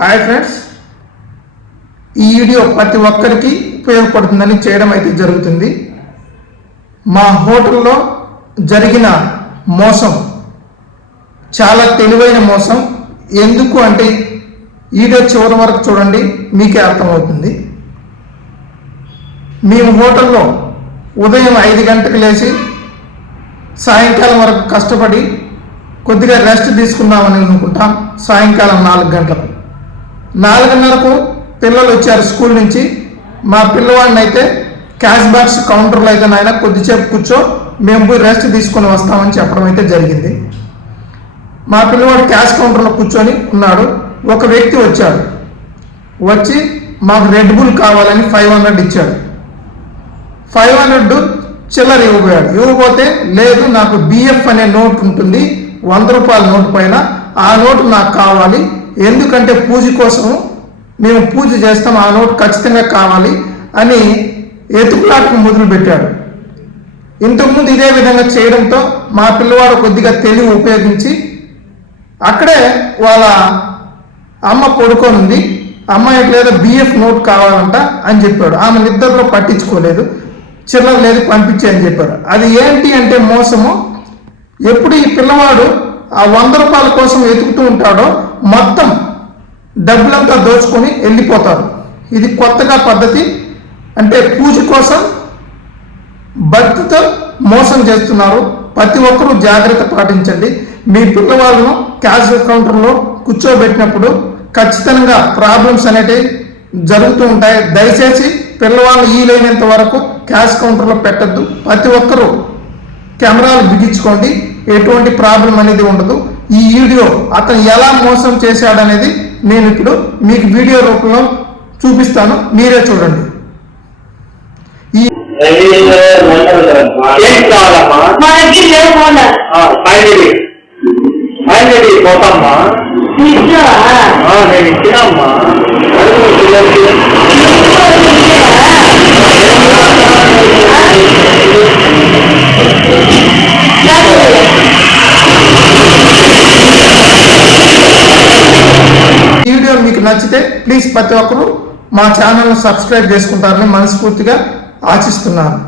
Hi friends. ఈ video ప్రతి ఒక్కరికి ఉపయోగపడుతుందని చేయడం అయితే జరుగుతుంది. మా హోటల్లో జరిగిన మోసం చాలా తెలివైన మోసం. ఎందుకు అంటే వీడియో చివరి వరకు చూడండి మీకే అర్థమవుతుంది. మేము హోటల్లో ఉదయం ఐదు గంటలకు లేచి సాయంకాలం వరకు కష్టపడి కొద్దిగా రెస్ట్ తీసుకుందామని అనుకుంటాం. సాయంకాలం నాలుగు గంటలకు. నాలుగున్నరకు పిల్లలు వచ్చారు స్కూల్ నుంచి. మా పిల్లవాడిని అయితే క్యాష్ బాక్స్ కౌంటర్లో అయితే నాయన కొద్దిసేపు కూర్చో మేము పోయి రెస్ట్ తీసుకొని వస్తామని చెప్పడం అయితే జరిగింది. మా పిల్లవాడు క్యాష్ కౌంటర్లో కూర్చొని ఉన్నాడు. ఒక వ్యక్తి వచ్చాడు. వచ్చి మాకు రెడ్ బుల్ కావాలని ఫైవ్ హండ్రెడ్ ఇచ్చాడు. ఫైవ్ హండ్రెడ్ చిల్లర ఇవ్వబోయాడు. ఇవ్వబోతే లేదు నాకు బిఎఫ్ అనే నోట్ ఉంటుంది. వంద రూపాయల నోట్ పైన ఆ నోటు నాకు కావాలి. ఎందుకంటే పూజ కోసం మేము పూజ చేస్తాం ఆ నోటు ఖచ్చితంగా కావాలి అని ఎతుకులాటకు మొదలుపెట్టాడు ఇంతకుముందు ఇదే విధంగా చేయడంతో మా పిల్లవాడు కొద్దిగా తెలివి ఉపయోగించి అక్కడే వాళ్ళ అమ్మ పడుకొని ఉంది. అమ్మాయికి లేదా బిఎఫ్ నోట్ కావాలంట అని చెప్పాడు. ఆమె నిద్రలో పట్టించుకోలేదు. చిల్లర లేదు పంపించే అని చెప్పారు. అది ఏంటి అంటే మోసము? ఎప్పుడు ఈ పిల్లవాడు ఆ వంద రూపాయల కోసం వెతుకుతూ ఉంటాడో మొత్తం డబ్బులంతా దోచుకొని వెళ్ళిపోతారు. ఇది కొత్తగా పద్ధతి. అంటే పూజ కోసం భక్తితో మోసం చేస్తున్నారు. ప్రతి ఒక్కరూ జాగ్రత్త పాటించండి. మీ పిల్లవాళ్ళను క్యాష్ కౌంటర్లో కూర్చోబెట్టినప్పుడు ఖచ్చితంగా ప్రాబ్లమ్స్ అనేటివి జరుగుతూ ఉంటాయి. దయచేసి పిల్లవాళ్ళు ఈ లేనంత వరకు క్యాష్ కౌంటర్లో పెట్టద్దు. ప్రతి ఒక్కరూ కెమెరాలు బిగించుకోండి. ఎటువంటి ప్రాబ్లం అనేది ఉండదు. ఈ వీడియో అతను ఎలా మోసం చేశాడనేది నేను ఇప్పుడు మీకు వీడియో రూపంలో చూపిస్తాను. మీరే చూడండి. ఈ కావాలమ్మా నచ్చితే ప్లీజ్ ప్రతి ఒక్కరూ మా ఛానల్ను సబ్స్క్రైబ్ చేసుకుంటారని మనస్ఫూర్తిగా ఆశిస్తున్నాను.